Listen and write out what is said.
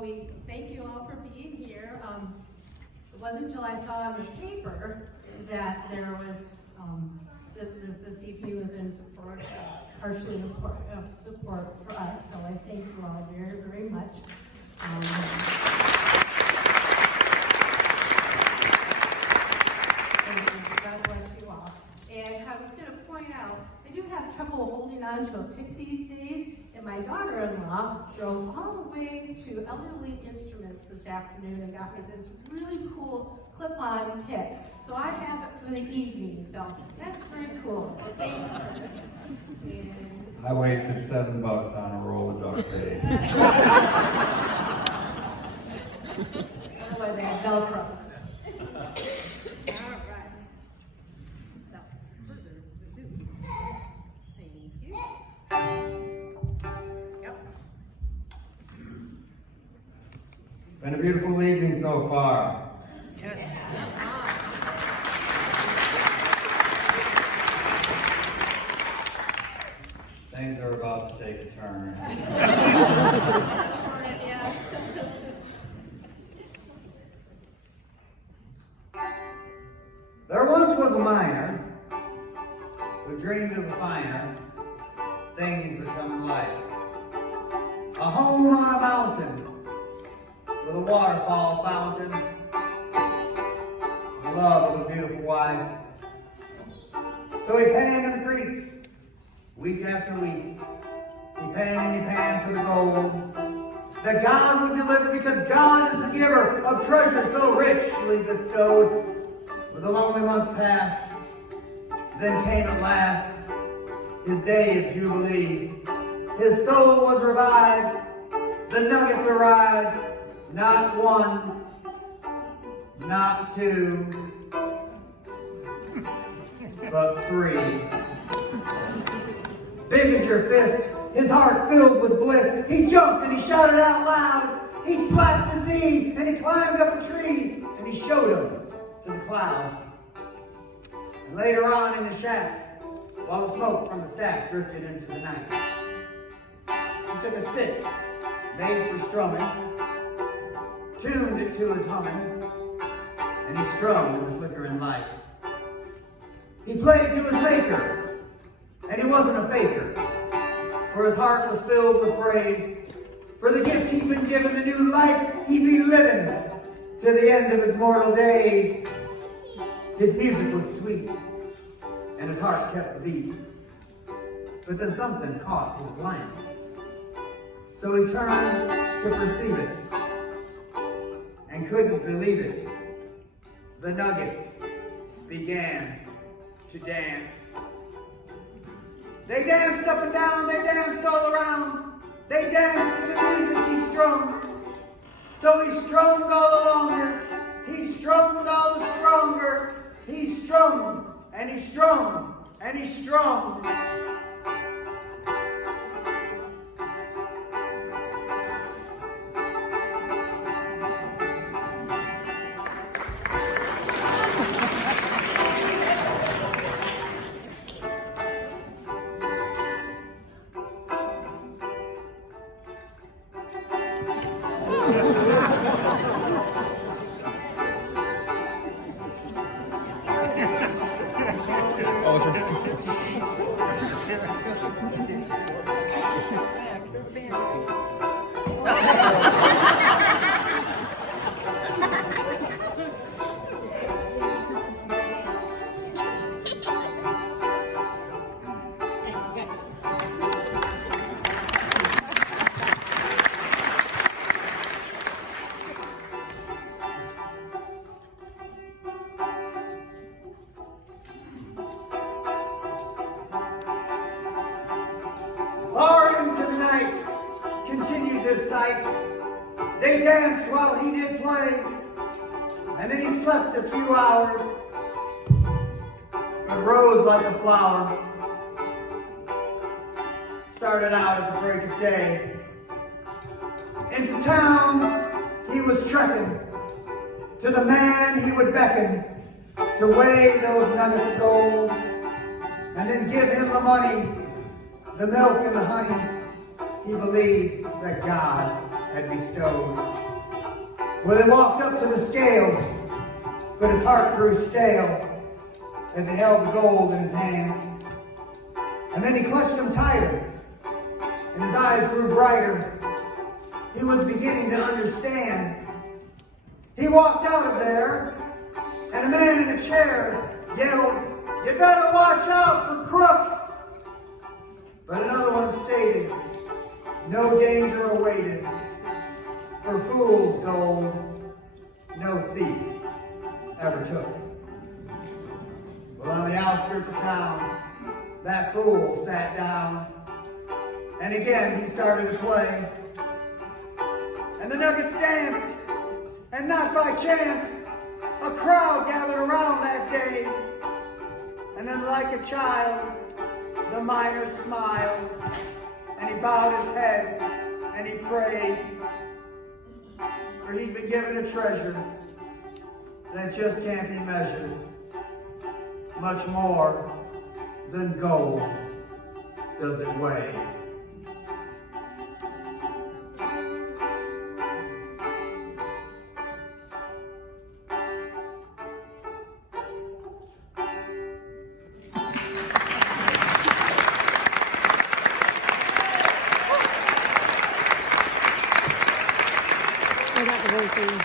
we thank you all for being here. It wasn't until I saw in the paper that there was, the CP was in support, partially in support for us, so I thank you all very, very much. God bless you all. And I was going to point out, I do have trouble holding on to a pick these days, and my daughter-in-law drove all the way to Elderly Instruments this afternoon and got me this really cool clip-on pick. So I have it for the evening, so that's very cool. So thank you for this. And I wasted $7 on a roll of duct tape. otherwise I have Velcro. Been a beautiful evening so far. Yes. Things are about to take a turn. There once was a miner who dreamed of the finer things that come in life. A home on a mountain with a waterfall fountain, the love of a beautiful wife. So he panned in the creeks, week after week. He panned for the gold that God would deliver, because God is the giver of treasure so richly bestowed. But the lonely months passed, then came at last his day of jubilee. His soul was revived, the nuggets arrived. Not one, not two, but three. Big as your fist, his heart filled with bliss. He jumped and he shouted out loud. He slapped his knee and he climbed up a tree and he showed him to the clouds. And later on in his shack, while the smoke from the stack drifted into the night, he took a stick made for strumming, tuned it to his humming, and he strummed in the flickering light. He played to his maker, and he wasn't a faker, for his heart was filled with praise for the gift he'd been given, the new life he'd be living to the end of his mortal days. His music was sweet, and his heart kept the beat. But then something caught his glance, so he turned to perceive it, and couldn't believe it. The nuggets began to dance. They danced up and down, they danced all around. They danced to the music he strummed. So he strummed all the longer, he strummed all the stronger. He strummed, and he strummed, and he strummed. Far into the night continued this sight. They danced while he did play, and then he slept a few hours, but rose like a flower. Started out at the break of day. Into town he was trekking, to the man he would beckon to weigh those nuggets of gold, and then give him the money, the milk and the honey he believed that God had bestowed. Well, he walked up to the scales, but his heart grew stale as he held the gold in his hands. And then he clutched them tighter, and his eyes grew brighter. He was beginning to understand. He walked out of there, and a man in a chair yelled, "You better watch out for crooks!" But another one stated, "No danger awaited. For fool's gold, no thief ever took." Well, on the outskirts of town, that fool sat down, and again he started to play. And the Nuggets danced, and not by chance, a crowd gathered around that day. And then like a child, the miner smiled, and he bowed his head, and he prayed. For he'd been given a treasure that just can't be measured, much more than gold does it weigh.